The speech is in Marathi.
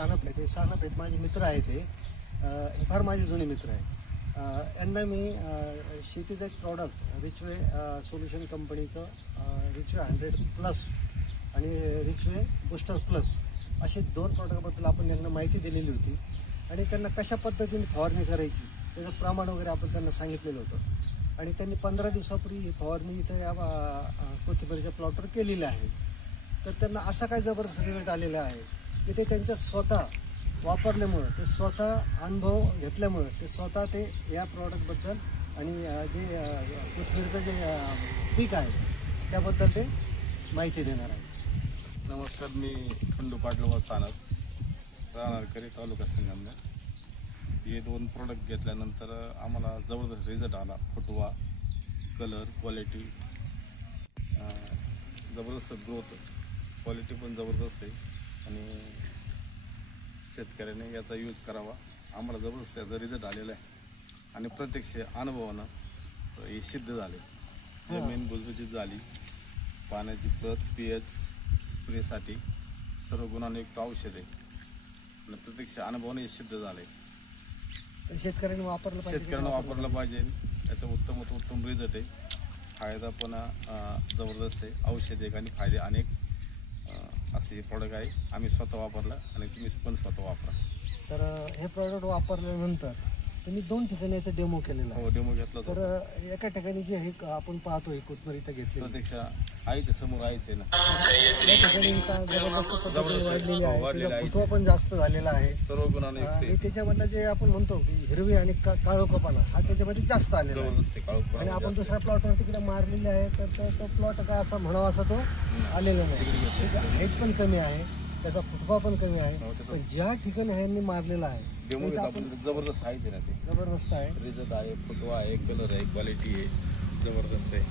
सानप आहे, ते सानप आहेत माझे मित्र आहे. ते फार माझे जुने मित्र आहे. यांना मी शेतीचं एक प्रॉडक्ट रिचवे सोल्युशन कंपनीचं रिचवे 100+ आणि रिचवे बूस्टर प्लस असे 2 प्रॉडक्टबद्दल आपण त्यांना माहिती दिलेली होती आणि त्यांना कशा पद्धतीने फवारणी करायची त्याचं प्रमाण वगैरे आपण त्यांना सांगितलेलं होतं. आणि त्यांनी 15 दिवसापूर्वी ही फवारणी इथं या कोथिंबीरच्या प्लॉटवर केलेली आहे. तर त्यांना असा काय जबरदस्त रिझल्ट आलेला आहे की ते त्यांच्या स्वतः वापरल्यामुळं, ते स्वतः अनुभव घेतल्यामुळं, ते स्वतः ते या प्रॉडक्टबद्दल आणि जे कोथिंबीरचं जे पीक आहे त्याबद्दल ते माहिती देणार आहे. नमस्कार, मी खंडू पाटलवा सानप, राहणार करी, तालुका संगमनेर. हे 2 प्रोडक्ट घेतल्यानंतर आम्हाला जबरदस्त रिझल्ट आला. फुटवा, कलर, क्वालिटी, जबरदस्त ग्रोथ, क्वालिटी पण जबरदस्त आहे आणि शेतकऱ्याने याचा यूज करावा. आम्हाला जबरदस्त याचा रिझल्ट आलेला आहे आणि प्रत्यक्ष अनुभवानं हे सिद्ध झाले. जमीन भुसभुशीत झाली, पाण्याची प्रत, पीएच, स्प्रेसाठी सर्व गुणांयुक्त औषध आहे आणि प्रत्यक्ष अनुभवाने सिद्ध झाले. शेतकऱ्यांनी वापरलं पाहिजे. याचा उत्तम रिझल्ट आहे. फायदा पण जबरदस्त आहे. औषध एक आणि फायदे अनेक असे हे प्रॉडक्ट आहे. आम्ही स्वतः वापरलं आणि तुम्ही पण स्वतः वापरा. तर हे प्रॉडक्ट वापरल्यानंतर तुम्ही 2 ठिकाणी याचा डेमो केलेला आहे. हो, डेमो घेतला. तर एका ठिकाणी जे हे आपण पाहतोय कोथिंबीर इथं घेतली, प्रत्यक्ष आईच्या समोर आईचे ना, त्या ठिकाणी जबरदस्त पद्धतीने वाढलेली आहे. फुटवा पण जास्त झालेला आहे. सर्व गुणांनी आणि त्याच्यामधलं जे आपण म्हणतो की हिरवी आणि काळोखपणा हा त्याच्यामध्ये जास्त आलेला आहे. आणि आपण दुसऱ्या प्लॉटवर तिकडे मारलेले आहे तर तो प्लॉट काय असा म्हणावा असा तो आलेला नाही. त्याची हाईट पण कमी आहे, त्याचा फुटवा पण कमी आहे. पण ज्या ठिकाणी ह्यांनी मारलेला आहे आपण जबरदस्त आहे ना, ते जबरदस्त आहे. रिझल्ट आहे, फुटवा आहे, कलर आहे, क्वालिटी आहे, जबरदस्त आहे.